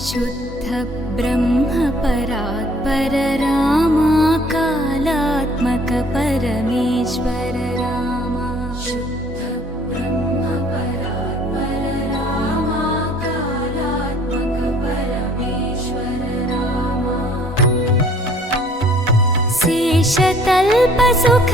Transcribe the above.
शुद्ध ब्रह्म परात्पर रामा कालात्मक परमेश्वर रामा शुद्ध ब्रह्म परात्पर रामा कालात्मक परमेश्वर रामा शेषतल्प सुख